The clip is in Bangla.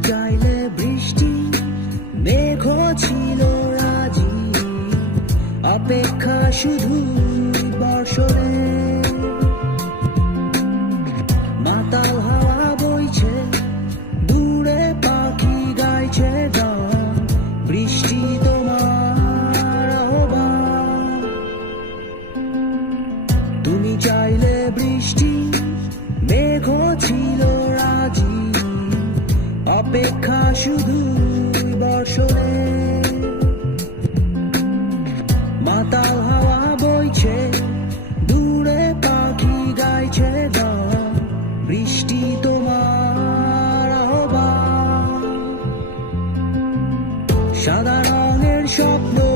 চাইলে বৃষ্টি, মেঘ ছিল রাজি, অপেক্ষা শুধু বর্ষণে। মাতাল হাওয়া বইছে, দূরে পাখি গাইছে গান, বৃষ্টি তোমার আহ্বান। তুমি চাইলে বৃষ্টি, মেঘ ছিল রাজি, অপেক্ষা শুধু বর্ষণে। মাতাল হাওয়া বইছে, দূরে পাখি গাইছে গান, বৃষ্টি তোমার আহ্বান। সাদা রঙের স্বপ্ন